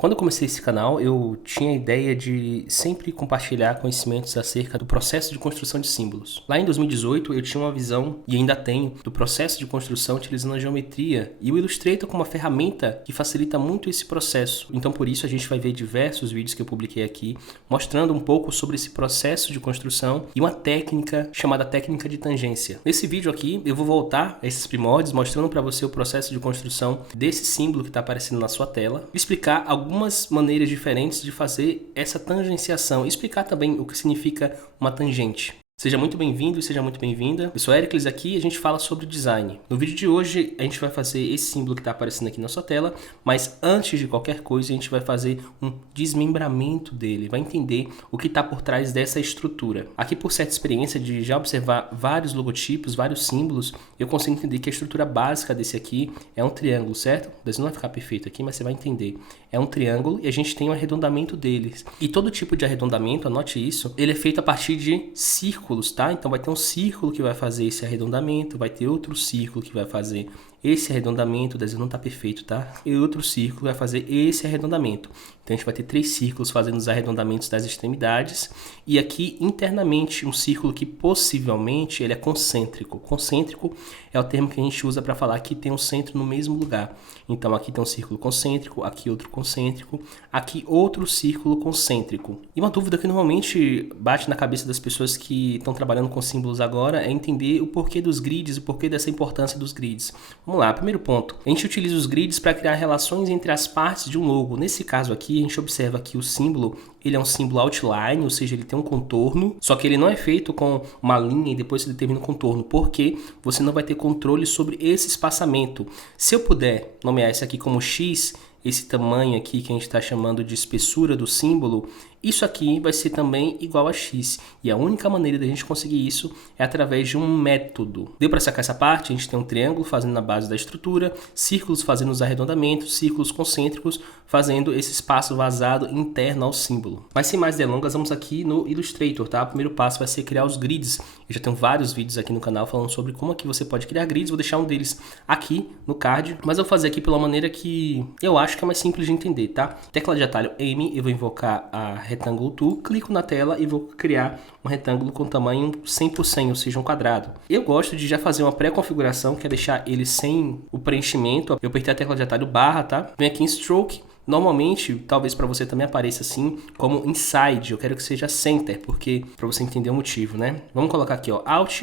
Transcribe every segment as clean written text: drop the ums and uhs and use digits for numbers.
Quando eu comecei esse canal, eu tinha a ideia de sempre compartilhar conhecimentos acerca do processo de construção de símbolos. Lá em 2018, eu tinha uma visão, e ainda tenho, do processo de construção utilizando a geometria e o Illustrator como uma ferramenta que facilita muito esse processo. Então, por isso, a gente vai ver diversos vídeos que eu publiquei aqui, mostrando um pouco sobre esse processo de construção e uma técnica chamada técnica de tangência. Nesse vídeo aqui, eu vou voltar a esses primórdios, mostrando para você o processo de construção desse símbolo que está aparecendo na sua tela, explicar algumas maneiras diferentes de fazer essa tangenciação, explicar também o que significa uma tangente. Seja muito bem-vindo e seja muito bem-vinda. Eu sou Ericles aqui e a gente fala sobre design. No vídeo de hoje a gente vai fazer esse símbolo que está aparecendo aqui na sua tela, mas antes de qualquer coisa a gente vai fazer um desmembramento dele, vai entender o que está por trás dessa estrutura. Aqui, por certa experiência de já observar vários logotipos, vários símbolos, eu consigo entender que a estrutura básica desse aqui é um triângulo, certo? O desenho não vai ficar perfeito aqui, mas você vai entender. É um triângulo e a gente tem um arredondamento deles. E todo tipo de arredondamento, anote isso, ele é feito a partir de círculos, tá? Então vai ter um círculo que vai fazer esse arredondamento, vai ter outro círculo que vai fazer esse arredondamento, o desenho não está perfeito, tá? E outro círculo vai fazer esse arredondamento. Então a gente vai ter 3 círculos fazendo os arredondamentos das extremidades. E aqui internamente um círculo que possivelmente ele é concêntrico. Concêntrico é o termo que a gente usa para falar que tem um centro no mesmo lugar. Então aqui tem um círculo concêntrico, aqui outro concêntrico, aqui outro círculo concêntrico. E uma dúvida que normalmente bate na cabeça das pessoas que estão trabalhando com símbolos agora é entender o porquê dos grids, o porquê dessa importância dos grids. Vamos lá, primeiro ponto. A gente utiliza os grids para criar relações entre as partes de um logo. Nesse caso aqui, a gente observa que o símbolo, ele é um símbolo outline, ou seja, ele tem um contorno, só que ele não é feito com uma linha e depois ele termina o contorno, porque você não vai ter controle sobre esse espaçamento. Se eu puder nomear isso aqui como X, esse tamanho aqui que a gente está chamando de espessura do símbolo, isso aqui vai ser também igual a X. E a única maneira da gente conseguir isso é através de um método. Deu para sacar essa parte? A gente tem um triângulo fazendo na base da estrutura, círculos fazendo os arredondamentos, círculos concêntricos fazendo esse espaço vazado interno ao símbolo. Mas sem mais delongas, vamos aqui no Illustrator, tá? O primeiro passo vai ser criar os grids. Eu já tenho vários vídeos aqui no canal falando sobre como aqui você pode criar grids. Vou deixar um deles aqui no card, mas eu vou fazer aqui pela maneira que eu acho que é mais simples de entender, tá? Tecla de atalho M, eu vou invocar a Rectangle Tool, clico na tela e vou criar um retângulo com tamanho 100 por 100, ou seja, um quadrado. Eu gosto de já fazer uma pré-configuração, que é deixar ele sem o preenchimento. Eu apertei a tecla de atalho barra, tá? Venho aqui em Stroke. Normalmente, talvez para você também apareça assim, como Inside. Eu quero que seja Center, porque para você entender o motivo, né? Vamos colocar aqui, ó, Alt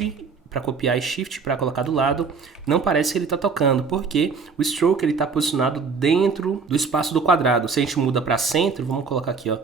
para copiar e Shift para colocar do lado. Não parece que ele está tocando, porque o Stroke ele está posicionado dentro do espaço do quadrado. Se a gente muda para Centro, vamos colocar aqui, ó,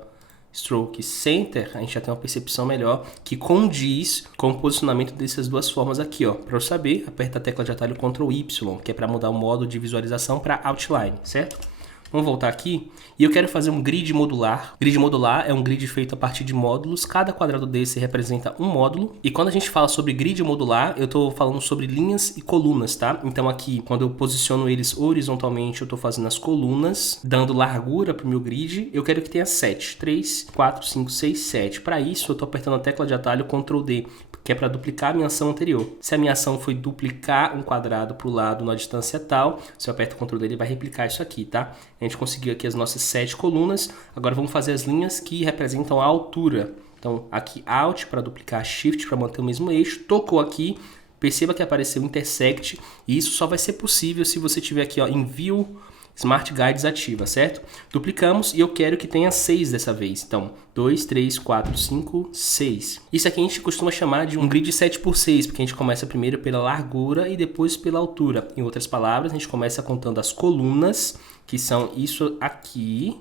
Stroke Center, a gente já tem uma percepção melhor que condiz com o posicionamento dessas duas formas aqui, ó. Para eu saber, aperta a tecla de atalho Ctrl Y, que é para mudar o modo de visualização para Outline, certo? Vamos voltar aqui e eu quero fazer um grid modular. Grid modular é um grid feito a partir de módulos. Cada quadrado desse representa um módulo. E quando a gente fala sobre grid modular, eu estou falando sobre linhas e colunas, tá? Então aqui, quando eu posiciono eles horizontalmente, eu estou fazendo as colunas, dando largura para o meu grid. Eu quero que tenha 7. 3, 4, 5, 6, 7. Para isso, eu estou apertando a tecla de atalho Ctrl D, que é para duplicar a minha ação anterior. Se a minha ação foi duplicar um quadrado para o lado na distância tal, se eu aperto o Ctrl D, ele vai replicar isso aqui, tá? A gente conseguiu aqui as nossas 7 colunas. Agora vamos fazer as linhas que representam a altura. Então aqui Alt para duplicar, Shift para manter o mesmo eixo. Tocou aqui, perceba que apareceu Intersect. E isso só vai ser possível se você tiver aqui, ó, em View Smart Guides ativa, certo? Duplicamos e eu quero que tenha 6 dessa vez. Então, 2, 3, 4, 5, 6. Isso aqui a gente costuma chamar de um grid 7 por 6, porque a gente começa primeiro pela largura e depois pela altura. Em outras palavras, a gente começa contando as colunas, que são isso aqui,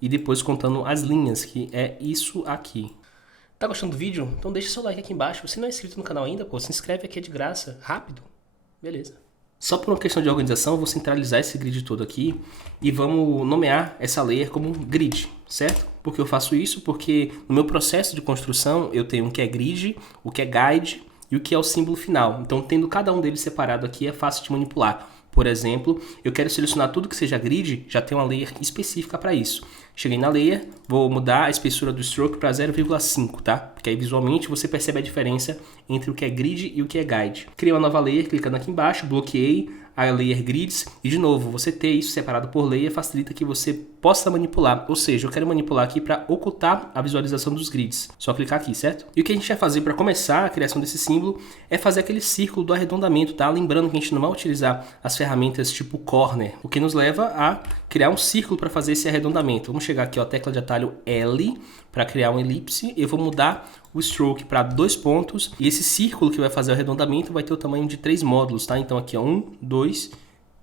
e depois contando as linhas, que é isso aqui. Tá gostando do vídeo? Então deixa seu like aqui embaixo. Se não é inscrito no canal ainda, pô, se inscreve aqui, é de graça, rápido. Beleza. Só por uma questão de organização, eu vou centralizar esse grid todo aqui e vamos nomear essa layer como grid, certo? Por que eu faço isso? Porque no meu processo de construção eu tenho o que é grid, o que é guide e o que é o símbolo final. Então, tendo cada um deles separado aqui, é fácil de manipular. Por exemplo, eu quero selecionar tudo que seja grid, já tem uma layer específica para isso. Cheguei na layer, vou mudar a espessura do stroke para 0,5, tá? Porque aí visualmente você percebe a diferença entre o que é grid e o que é guide. Criei uma nova layer, clicando aqui embaixo, bloqueei a layer grids e de novo, você ter isso separado por layer facilita que você possa manipular. Ou seja, eu quero manipular aqui para ocultar a visualização dos grids. Só clicar aqui, certo? E o que a gente vai fazer para começar a criação desse símbolo é fazer aquele círculo do arredondamento, tá? Lembrando que a gente não vai utilizar as ferramentas tipo corner, o que nos leva a criar um círculo para fazer esse arredondamento. Vamos chegar aqui, ó, tecla de atalho L para criar um elipse. Eu vou mudar o stroke para 2 pontos e esse círculo que vai fazer o arredondamento vai ter o tamanho de 3 módulos, tá? Então aqui, ó, 1, 2,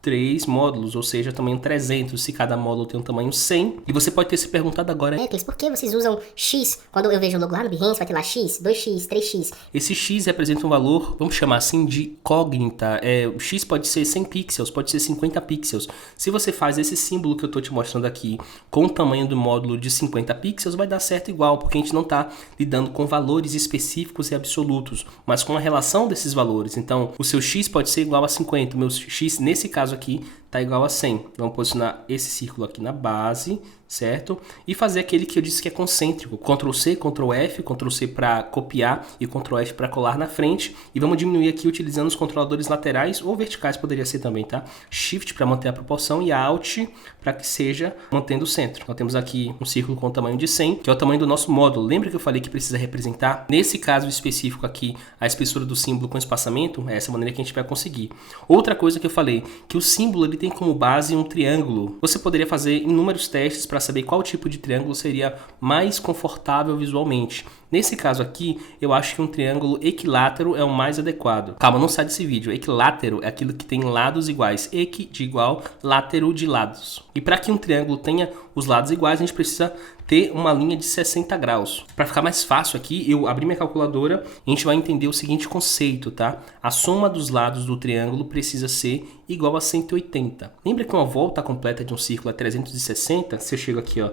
3 módulos, ou seja, tamanho 300, se cada módulo tem um tamanho 100. E você pode ter se perguntado agora, por que vocês usam X? Quando eu vejo o logo lá no Behance, vai ter lá X, 2X, 3X. Esse X representa um valor, vamos chamar assim, de cognita. O X pode ser 100 pixels, pode ser 50 pixels. Se você faz esse símbolo que eu estou te mostrando aqui com o tamanho do módulo de 50 pixels, vai dar certo igual, porque a gente não está lidando com valores específicos e absolutos, mas com a relação desses valores. Então, o seu X pode ser igual a 50, o meu X, nesse caso aqui, está igual a 100. Vamos posicionar esse círculo aqui na base, certo? E fazer aquele que eu disse que é concêntrico. Ctrl C, Ctrl F, Ctrl C para copiar e Ctrl F para colar na frente. E vamos diminuir aqui utilizando os controladores laterais ou verticais, poderia ser também, tá? Shift para manter a proporção e Alt para que seja mantendo o centro. Então temos aqui um círculo com o tamanho de 100, que é o tamanho do nosso módulo. Lembra que eu falei que precisa representar, nesse caso específico aqui, a espessura do símbolo com espaçamento? É essa maneira que a gente vai conseguir. Outra coisa que eu falei, que o símbolo ele tem como base um triângulo. Você poderia fazer inúmeros testes para saber qual tipo de triângulo seria mais confortável visualmente. Nesse caso aqui, eu acho que um triângulo equilátero é o mais adequado. Calma, não sai desse vídeo. Equilátero é aquilo que tem lados iguais. Equi de igual, látero de lados. E para que um triângulo tenha os lados iguais, a gente precisa ter uma linha de 60 graus. Para ficar mais fácil aqui, eu abri minha calculadora e a gente vai entender o seguinte conceito, tá? A soma dos lados do triângulo precisa ser igual a 180. Lembra que uma volta completa de um círculo é 360? Se eu chego aqui, ó,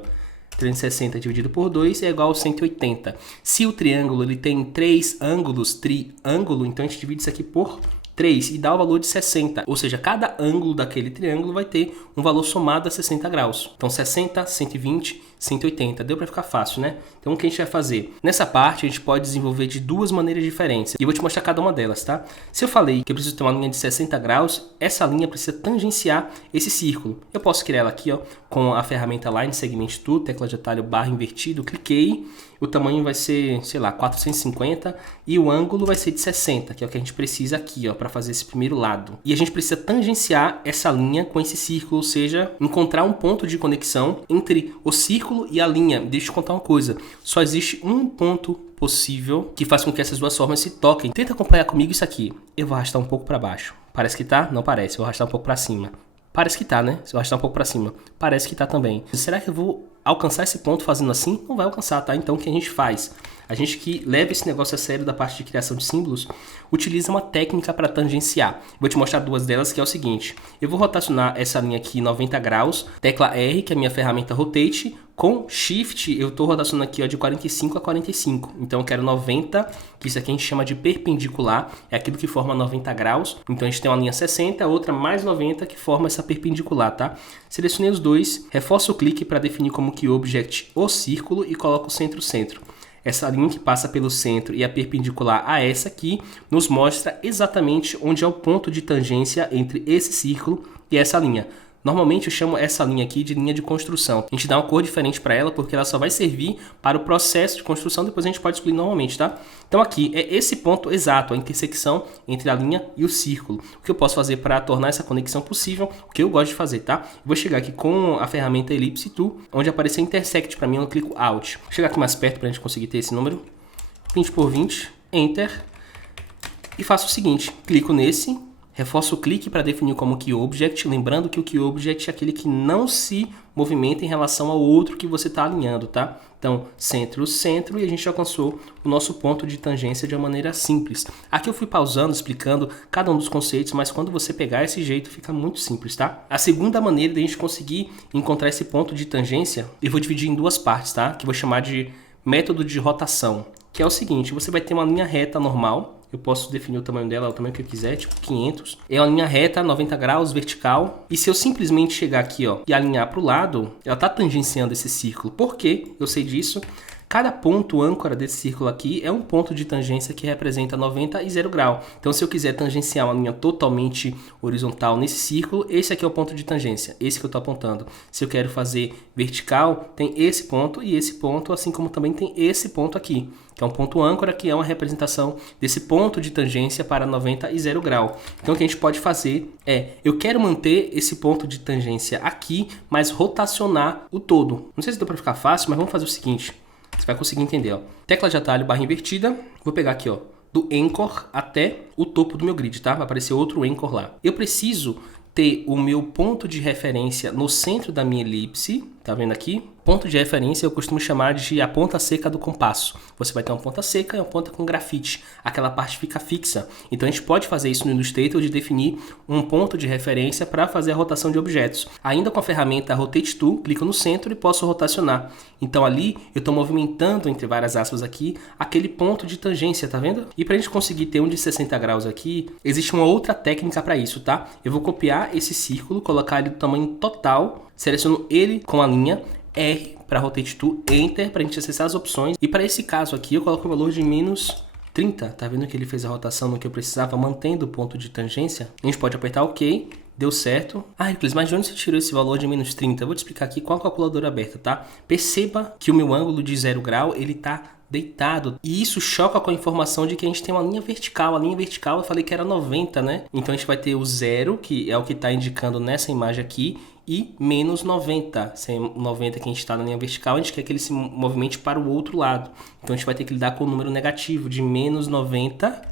360 dividido por 2 é igual a 180. Se o triângulo ele tem 3 ângulos, triângulo, então a gente divide isso aqui por 3 e dá o valor de 60. Ou seja, cada ângulo daquele triângulo vai ter um valor somado a 60 graus. Então 60, 120, 180. Deu para ficar fácil, né? Então o que a gente vai fazer? Nessa parte a gente pode desenvolver de duas maneiras diferentes. E eu vou te mostrar cada uma delas, tá? Se eu falei que eu preciso ter uma linha de 60 graus, essa linha precisa tangenciar esse círculo. Eu posso criar ela aqui, ó, com a ferramenta Line Segment Tool, tecla de atalho barra invertido, cliquei. O tamanho vai ser, sei lá, 450 e o ângulo vai ser de 60, que é o que a gente precisa aqui, ó, para fazer esse primeiro lado. E a gente precisa tangenciar essa linha com esse círculo, ou seja, encontrar um ponto de conexão entre o círculo e a linha. Deixa eu te contar uma coisa, só existe um ponto possível que faz com que essas duas formas se toquem. Tenta acompanhar comigo isso aqui. Eu vou arrastar um pouco para baixo. Parece que tá? Não parece. Eu vou arrastar um pouco para cima. Parece que tá, né? Se eu arrastar um pouco para cima, parece que tá também. Será que eu vou alcançar esse ponto fazendo assim? Não vai alcançar, tá? Então o que a gente faz? A gente que leva esse negócio a sério da parte de criação de símbolos, utiliza uma técnica para tangenciar. Vou te mostrar duas delas, que é o seguinte. Eu vou rotacionar essa linha aqui 90 graus, tecla R, que é a minha ferramenta Rotate, com Shift eu estou rotacionando aqui, ó, de 45 a 45. Então eu quero 90, que isso aqui a gente chama de perpendicular, é aquilo que forma 90 graus. Então a gente tem uma linha 60, a outra mais 90, que forma essa perpendicular, tá? Selecionei os dois, reforço o clique para definir como que object o círculo e coloco o centro-centro. Essa linha que passa pelo centro e é perpendicular a essa aqui nos mostra exatamente onde é o ponto de tangência entre esse círculo e essa linha. Normalmente eu chamo essa linha aqui de linha de construção. A gente dá uma cor diferente para ela porque ela só vai servir para o processo de construção, depois a gente pode excluir normalmente, tá? Então aqui é esse ponto exato, a intersecção entre a linha e o círculo. O que eu posso fazer para tornar essa conexão possível, o que eu gosto de fazer, tá? Eu vou chegar aqui com a ferramenta Ellipse Tool, onde aparecer Intersect para mim, eu clico Alt. Vou chegar aqui mais perto para a gente conseguir ter esse número. 20 por 20, Enter. E faço o seguinte, clico nesse, reforço o clique para definir como KeyObject, lembrando que o KeyObject é aquele que não se movimenta em relação ao outro que você está alinhando, tá? Então, centro, centro, e a gente alcançou o nosso ponto de tangência de uma maneira simples. Aqui eu fui pausando, explicando cada um dos conceitos, mas quando você pegar esse jeito, fica muito simples, tá? A segunda maneira de a gente conseguir encontrar esse ponto de tangência, eu vou dividir em duas partes, tá? Que eu vou chamar de método de rotação, que é o seguinte, você vai ter uma linha reta normal. Eu posso definir o tamanho dela, o tamanho que eu quiser, tipo 500. É uma linha reta, 90 graus, vertical. E se eu simplesmente chegar aqui, ó, e alinhar para o lado, ela está tangenciando esse círculo. Por que eu sei disso? Cada ponto âncora desse círculo aqui é um ponto de tangência que representa 90 e 0 grau. Então, se eu quiser tangenciar uma linha totalmente horizontal nesse círculo, esse aqui é o ponto de tangência, esse que eu estou apontando. Se eu quero fazer vertical, tem esse ponto e esse ponto, assim como também tem esse ponto aqui, que é um ponto âncora, que é uma representação desse ponto de tangência para 90 e 0 grau. Então, o que a gente pode fazer é, eu quero manter esse ponto de tangência aqui, mas rotacionar o todo. Não sei se deu para ficar fácil, mas vamos fazer o seguinte. Você vai conseguir entender, ó. Tecla de atalho, barra invertida. Vou pegar aqui, ó, do Anchor até o topo do meu grid, tá? Vai aparecer outro Anchor lá. Eu preciso ter o meu ponto de referência no centro da minha elipse, tá vendo aqui? Ponto de referência eu costumo chamar de a ponta seca do compasso. Você vai ter uma ponta seca e uma ponta com grafite. Aquela parte fica fixa. Então a gente pode fazer isso no Illustrator de definir um ponto de referência para fazer a rotação de objetos. Ainda com a ferramenta Rotate Tool, clico no centro e posso rotacionar. Então ali eu estou movimentando, entre várias aspas aqui, aquele ponto de tangência, tá vendo? E para a gente conseguir ter um de 60 graus aqui, existe uma outra técnica para isso, tá? Eu vou copiar esse círculo, colocar ele do tamanho total, seleciono ele com a linha, R para Rotate Tool, Enter para a gente acessar as opções. E para esse caso aqui eu coloco o valor de menos 30. Tá vendo que ele fez a rotação no que eu precisava, mantendo o ponto de tangência? A gente pode apertar OK. Deu certo. Ah, Euclides, mas de onde você tirou esse valor de menos 30? Eu vou te explicar aqui com a calculadora aberta, tá? Perceba que o meu ângulo de 0 grau, ele tá deitado. E isso choca com a informação de que a gente tem uma linha vertical. A linha vertical eu falei que era 90, né? Então a gente vai ter o 0, que é o que está indicando nessa imagem aqui, e menos 90. Se é 90 que a gente está na linha vertical, a gente quer que ele se movimente para o outro lado. Então a gente vai ter que lidar com o número negativo de menos 90,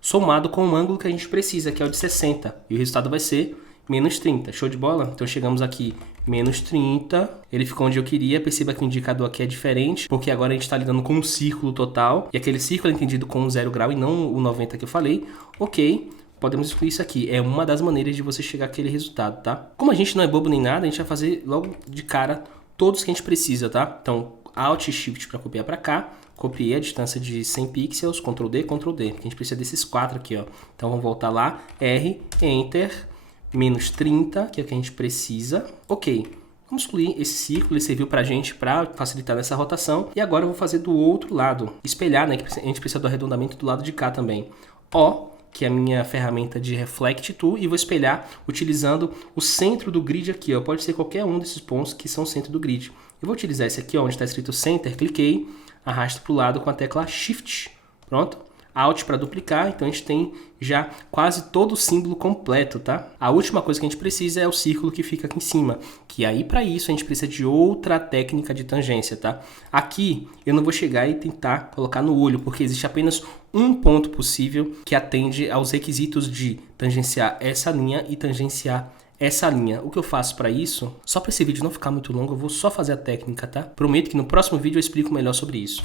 somado com o ângulo que a gente precisa, que é o de 60. E o resultado vai ser menos 30. Show de bola? Então chegamos aqui, menos 30. Ele ficou onde eu queria. Perceba que o indicador aqui é diferente, porque agora a gente está lidando com um círculo total. E aquele círculo é entendido como 0 grau e não o 90 que eu falei. Ok. Podemos excluir isso aqui. É uma das maneiras de você chegar àquele resultado, tá? Como a gente não é bobo nem nada, a gente vai fazer logo de cara todos que a gente precisa, tá? Então, Alt e Shift para copiar para cá. Copiei a distância de 100 pixels, Ctrl D, Ctrl D. Porque a gente precisa desses 4 aqui, ó. Então, vamos voltar lá. R, Enter, menos 30, que é o que a gente precisa. Ok. Vamos excluir esse círculo, ele serviu pra gente para facilitar nessa rotação. E agora eu vou fazer do outro lado. Espelhar, né? Que a gente precisa do arredondamento do lado de cá também. O, que é a minha ferramenta de Reflect Tool, e vou espelhar utilizando o centro do grid aqui, ó. Pode ser qualquer um desses pontos que são o centro do grid. Eu vou utilizar esse aqui, ó, onde está escrito Center, cliquei, arrasto para o lado com a tecla Shift, pronto. Alt para duplicar, então a gente tem já quase todo o símbolo completo, tá? A última coisa que a gente precisa é o círculo que fica aqui em cima, que aí para isso a gente precisa de outra técnica de tangência, tá? Aqui eu não vou chegar e tentar colocar no olho, porque existe apenas um ponto possível que atende aos requisitos de tangenciar essa linha e tangenciar essa linha. O que eu faço para isso, só para esse vídeo não ficar muito longo, eu vou só fazer a técnica, tá? Prometo que no próximo vídeo eu explico melhor sobre isso.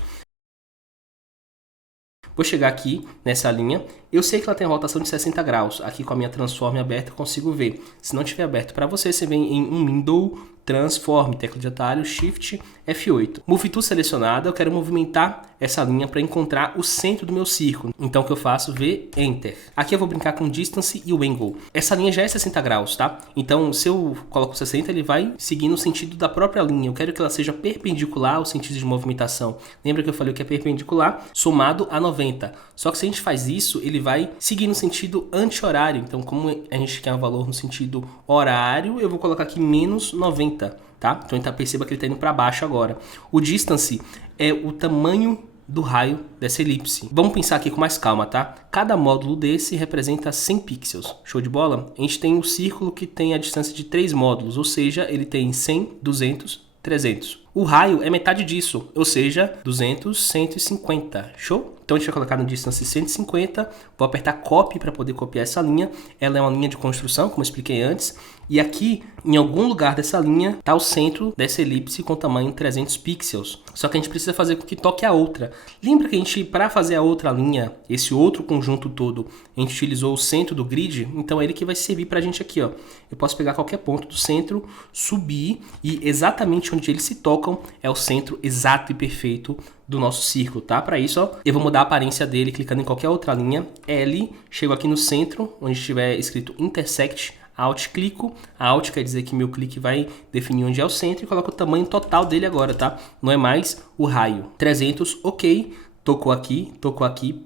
Vou chegar aqui nessa linha, eu sei que ela tem a rotação de 60 graus, aqui com a minha Transform aberta eu consigo ver. Se não tiver aberto para você, você vem em um Window, Transform, tecla de atalho, Shift, F8. Move Tool selecionada, eu quero movimentar essa linha para encontrar o centro do meu círculo. Então o que eu faço? V, Enter. Aqui eu vou brincar com Distance e o Angle. Essa linha já é 60 graus, tá? Então se eu coloco 60, ele vai seguir no sentido da própria linha. Eu quero que ela seja perpendicular ao sentido de movimentação. Lembra que eu falei que é perpendicular somado a 90. Só que se a gente faz isso, ele vai seguir no sentido anti-horário. Então como a gente quer um valor no sentido horário, eu vou colocar aqui menos 90. Tá? Então perceba que ele está indo para baixo agora. O distance é o tamanho do raio dessa elipse. Vamos pensar aqui com mais calma, tá? Cada módulo desse representa 100 pixels. Show de bola? A gente tem um círculo que tem a distância de 3 módulos, ou seja, ele tem 100, 200, 300. O raio é metade disso, ou seja, 200, 150. Show? Então a gente vai colocar no distance 150, vou apertar Copy para poder copiar essa linha. Ela é uma linha de construção, como eu expliquei antes. E aqui, em algum lugar dessa linha, está o centro dessa elipse com tamanho 300 pixels. Só que a gente precisa fazer com que toque a outra. Lembra que a gente, para fazer a outra linha, esse outro conjunto todo, a gente utilizou o centro do grid? Então é ele que vai servir para a gente aqui, ó. Eu posso pegar qualquer ponto do centro, subir e exatamente onde eles se tocam é o centro exato e perfeito do nosso círculo, tá? Para isso, ó, eu vou mudar a aparência dele clicando em qualquer outra linha. L, chego aqui no centro, onde estiver escrito Intersect, Alt clico, Alt quer dizer que meu clique vai definir onde é o centro e coloco o tamanho total dele agora, tá? Não é mais o raio. 300, ok. Tocou aqui,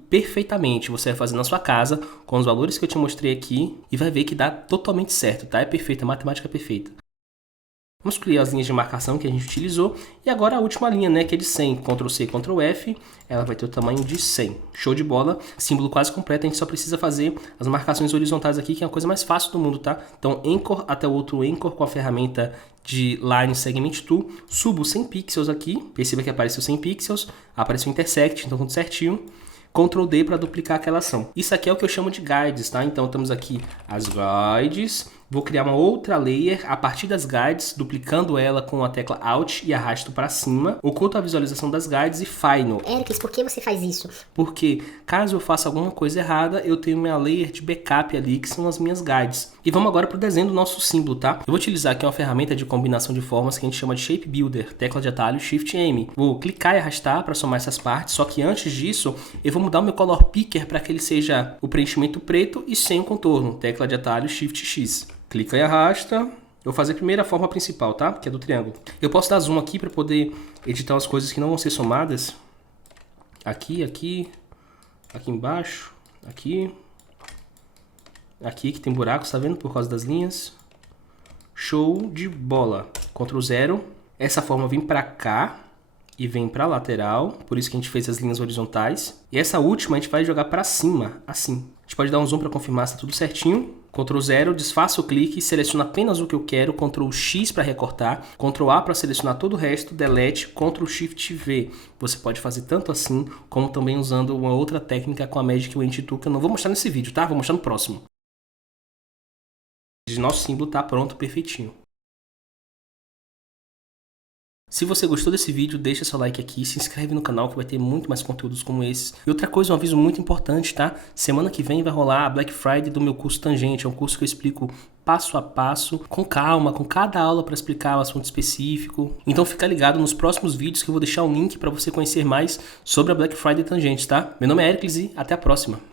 perfeitamente. Você vai fazer na sua casa com os valores que eu te mostrei aqui e vai ver que dá totalmente certo, tá? É perfeita, a matemática é perfeita. Vamos escolher as linhas de marcação que a gente utilizou. E agora a última linha, né, que é de 100. Ctrl C, Ctrl F. Ela vai ter o tamanho de 100. Show de bola. Símbolo quase completo. A gente só precisa fazer as marcações horizontais aqui, que é a coisa mais fácil do mundo, tá? Então, Anchor até o outro Anchor com a ferramenta de Line Segment Tool. Subo 100 pixels aqui. Perceba que apareceu 100 pixels. Apareceu Intersect, então tudo certinho. Ctrl D para duplicar aquela ação. Isso aqui é o que eu chamo de guides, tá? Então temos aqui as guides. Vou criar uma outra layer a partir das guides, duplicando ela com a tecla Alt e arrasto para cima. Oculto a visualização das guides e Final. Eric, por que você faz isso? Porque caso eu faça alguma coisa errada, eu tenho minha layer de backup ali, que são as minhas guides. E vamos agora para o desenho do nosso símbolo, tá? Eu vou utilizar aqui uma ferramenta de combinação de formas que a gente chama de Shape Builder. Tecla de atalho Shift M. Vou clicar e arrastar para somar essas partes, só que antes disso, eu vou mudar o meu Color Picker para que ele seja o preenchimento preto e sem o contorno. Tecla de atalho Shift X. Clica e arrasta. Eu vou fazer primeiro a forma principal, tá? Que é do triângulo. Eu posso dar zoom aqui para poder editar as coisas que não vão ser somadas. Aqui embaixo, aqui que tem buracos, tá vendo? Por causa das linhas. Show de bola. Ctrl 0. Essa forma vem para cá e vem para a lateral, por isso que a gente fez as linhas horizontais. E essa última a gente vai jogar para cima, assim. A gente pode dar um zoom para confirmar se está tudo certinho. Ctrl 0, desfaço o clique, seleciono apenas o que eu quero, Ctrl X para recortar, Ctrl A para selecionar todo o resto, Delete, Ctrl Shift V. Você pode fazer tanto assim, como também usando uma outra técnica com a Magic Wand Tool, que eu não vou mostrar nesse vídeo, tá? Vou mostrar no próximo. Nosso símbolo está pronto, perfeitinho. Se você gostou desse vídeo, deixa seu like aqui, se inscreve no canal que vai ter muito mais conteúdos como esses. E outra coisa, um aviso muito importante, tá? Semana que vem vai rolar a Black Friday do meu curso Tangente. É um curso que eu explico passo a passo, com calma, com cada aula para explicar um assunto específico. Então fica ligado nos próximos vídeos que eu vou deixar o link para você conhecer mais sobre a Black Friday Tangente, tá? Meu nome é Ericles e até a próxima.